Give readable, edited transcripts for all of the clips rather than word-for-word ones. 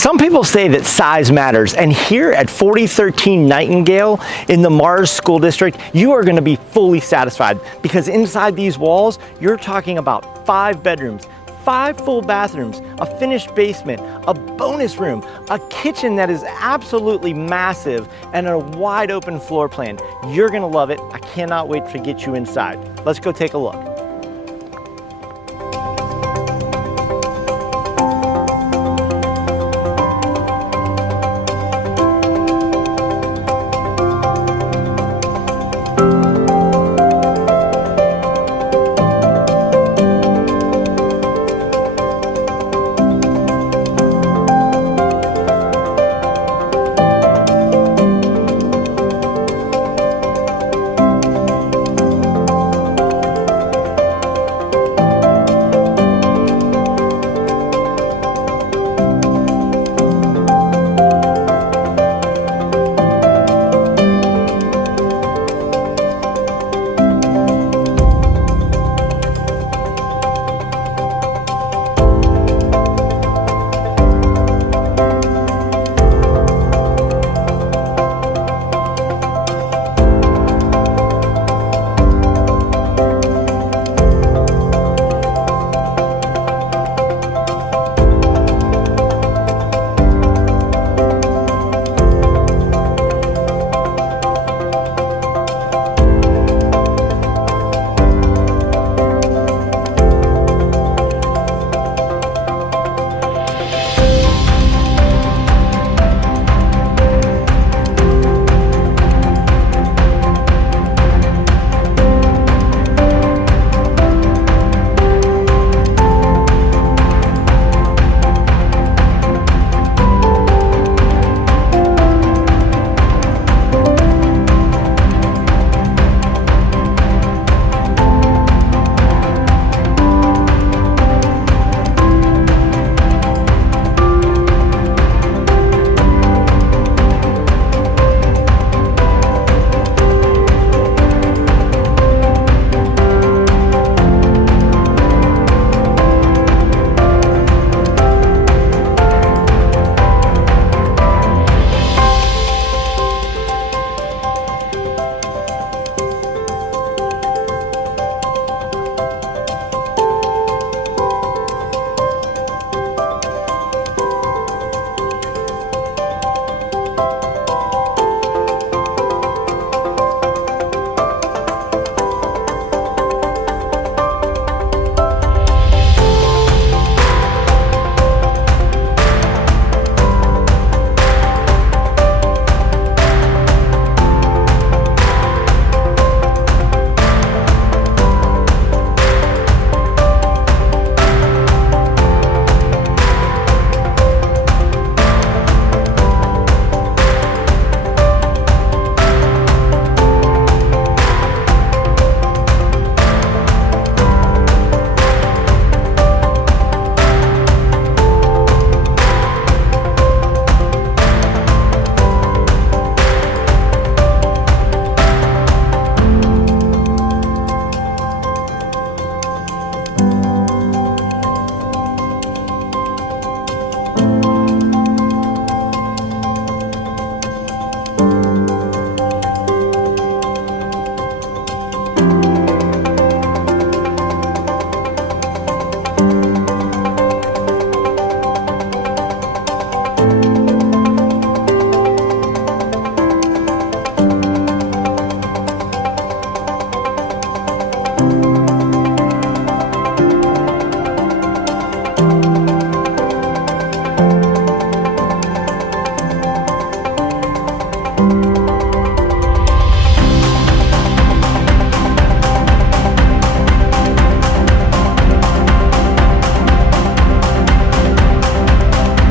Some people say that size matters, and here at 4013 Nightingale in the Mars School District, you are going to be fully satisfied because inside these walls, you're talking about 5 bedrooms, 5 full bathrooms, a finished basement, a bonus room, a kitchen that is absolutely massive, and a wide open floor plan. You're going to love it. I cannot wait to get you inside. Let's go take a look.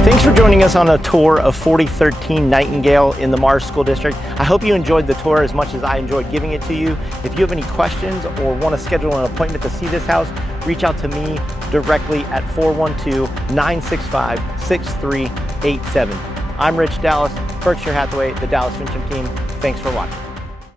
Thanks for joining us on a tour of 4013 Nightingale in the Mars School District. I hope you enjoyed the tour as much as I enjoyed giving it to you. If you have any questions or want to schedule an appointment to see this house, reach out to me directly at 412-965-6387. I'm Rich Dallas, Berkshire Hathaway, the Dallas Fincham team. Thanks for watching.